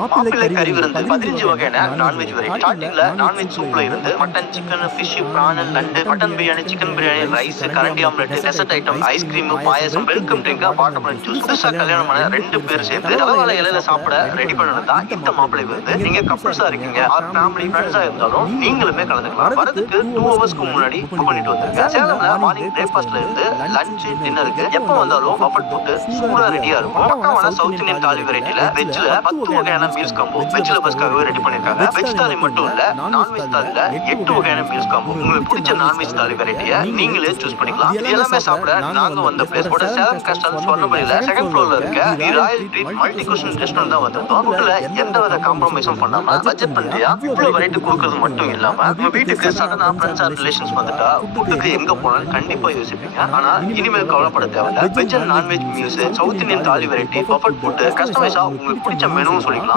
மாப்பிள்ளை கறி விருந்து 15 வகையான நான்வெஜ் வெரைட்டி. ஸ்டார்டிங்ல நான்வெஜ் சூப்ல இருந்து மட்டன், சிக்கன், ஃபிஷ், பிரான், நண்டு, mutton biryani, chicken biryani, rice, கரண்டி ஆம்லெட், டெசர்ட் ஐட்டம், ஐஸ்கிரீம், பாயாசம், வெல்கம் ட்ரிங்க், வாட்டர்மெலன் ஜூஸ். புதுசா கல்யாணமான 2 பேர் சேர்ந்து தலவாழை இலையில சாப்பிட ரெடி பண்ணதான் இந்த மாப்பிள்ளை விருந்து. நீங்க கப்புள்ஸா இருக்கீங்க ஆர் ஃபேமிலி ஃப்ரெண்ட்ஸா இருந்தாலும் நீங்களுமே கலந்துக்கலாம். வரதுக்கு 2 ஹவர்ஸ்க்கு முன்னாடி புக் பண்ணிட்டு வந்துருங்க. சேலம்ல மார்னிங் பிரேக்ஃபாஸ்ட்ல இருந்து லஞ்ச் டின்னருக்கு எப்ப வந்தாலும் பஃபட் ஃபுட் சூடா ரெடியா இருக்கும். பக்காவான சவுத் இந்தியன் தாலி வெரைட்டில வெஜ்ல 10 வகையான மீல்ஸ் காம்போ வெஜ் லவர்ஸ்க்காகவே ரெடி பண்ணிருக்காங்க. வெஜ் தாலி மட்டும் இல்ல, நான்வெஜ் தாலில 8 வகையான மீல்ஸ் காம்போ. உங்களுக்கு பிடிச்ச நான்வெஜ் தாலி வெரைட்டியை நீங்களே சூஸ் பண்ணிக்கலாம். இது எல்லாமே சாப்பிட நாங்க வந்த பிளேஸ் கூட சேலம் கஸ்டம் சொர்ணபுரியில செகண்ட் ஃப்ளோர்ல இருக்க தி Royal treat multi cushion restaurant தான் வந்திருக்கோம். ஃபுட்ல எந்த வித காம்ப்ரமைஸும் பண்ணாம பட்ஜெட் பண்ணியா இவ்வளவு வெரைட்டி கொடுக்கறது மட்டும் இல்லாம உங்க வீட்டுக்கு சடனா ஃப்ரெண்ட்ஸ் ஆர் ரிலேஷன்ஸ் வந்துட்டா ஃபுட்டுக்கு எங்க போனாலும் கண்டிப்பா யோசிப்பீங்க. ஆனா இனிமேல் கவலைப்பட தேவையில்ல. Veg and non veg meals, south Indian தாலி வெரைட்டி, பஃபட் ஃபுட், கஸ்டமைஸா உங்களுக்கு பிடிச்ச மெனுவும் சொல்லிக்கலாம்.